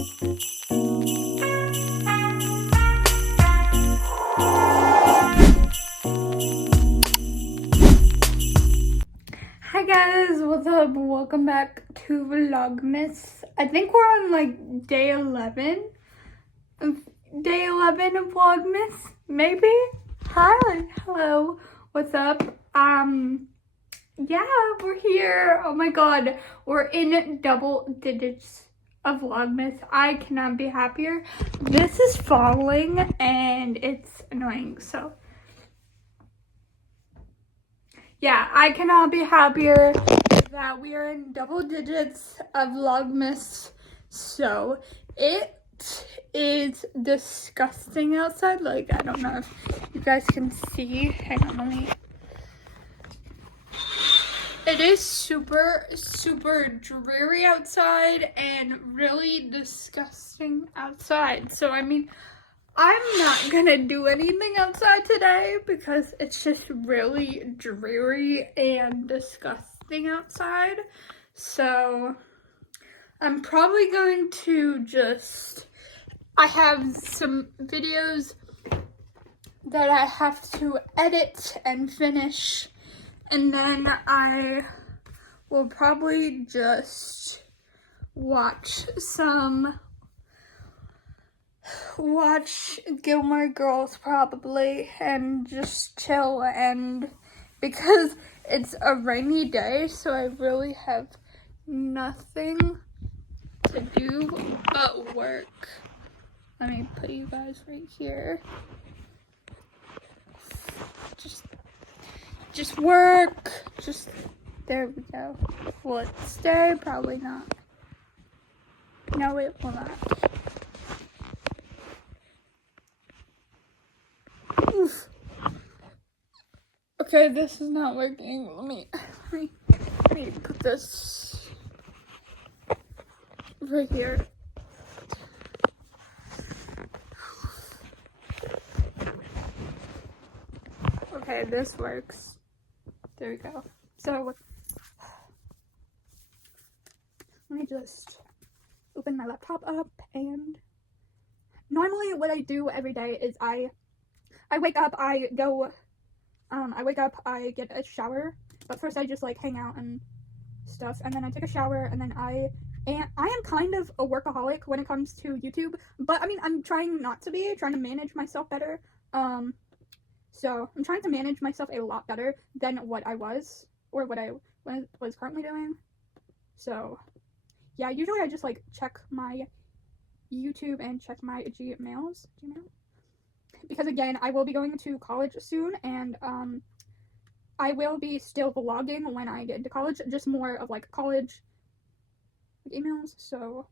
Hi guys, what's up? Welcome back to Vlogmas. I think we're on like day 11 of Vlogmas, maybe? Hi, hello, what's up? Yeah, we're here. Oh my god, we're in double digits of Vlogmas. I cannot be happier. This is falling and it's annoying, so yeah, I cannot be happier that we are in double digits of Vlogmas. So it is disgusting outside. Like, I don't know if you guys can see. Hang on, let me. It is super dreary outside and really disgusting outside. So I mean, I'm not gonna do anything outside today because it's just really dreary and disgusting outside. So I'm probably going to I have some videos that I have to edit and finish, and then I will probably just watch Gilmore Girls probably and just chill, and because it's a rainy day, so I really have nothing to do but work. Let me put you guys right here. Just work. There we go. Will it stay? Probably not. No, it will not. Oof. Okay, this is not working. Let me put this right here. Okay, this works. There we go. So let me just open my laptop up, and normally what I do every day is I wake up, I get a shower, but first I just like hang out and stuff, and then I take a shower, and then I am kind of a workaholic when it comes to YouTube, but I mean, I'm trying not to be, trying to manage myself better. So I'm trying to manage myself a lot better than what I was, or what I was currently doing. So yeah, usually I just like check my YouTube and check my Gmail, because again, I will be going to college soon, and I will be still vlogging when I get into college, just more of like college emails. So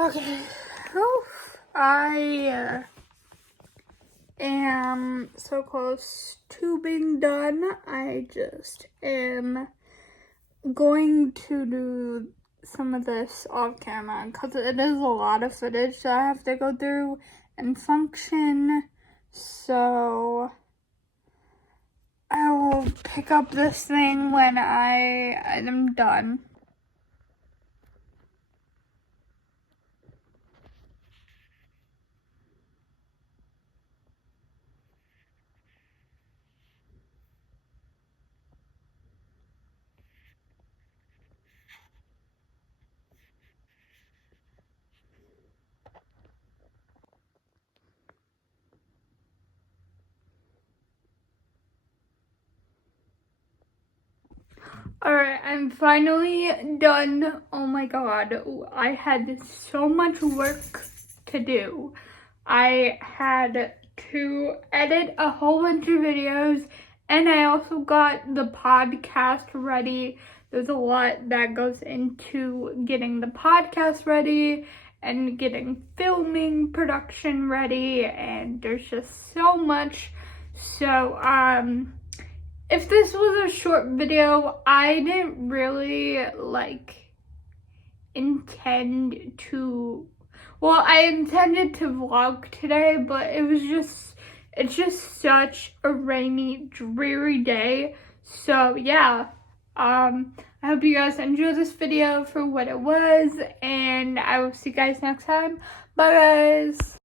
Okay. Oof. I am so close to being done. I just am going to do some of this off camera because it is a lot of footage that I have to go through and function. So I will pick up this thing when I am done. Alright, I'm finally done. Oh my god, I had so much work to do. I had to edit a whole bunch of videos, and I also got the podcast ready. There's a lot that goes into getting the podcast ready and getting filming production ready, and there's just so much. So, if this was a short video, I didn't really intend to, well, I intended to vlog today, but it's just such a rainy, dreary day. So yeah, I hope you guys enjoyed this video for what it was, and I will see you guys next time. Bye guys.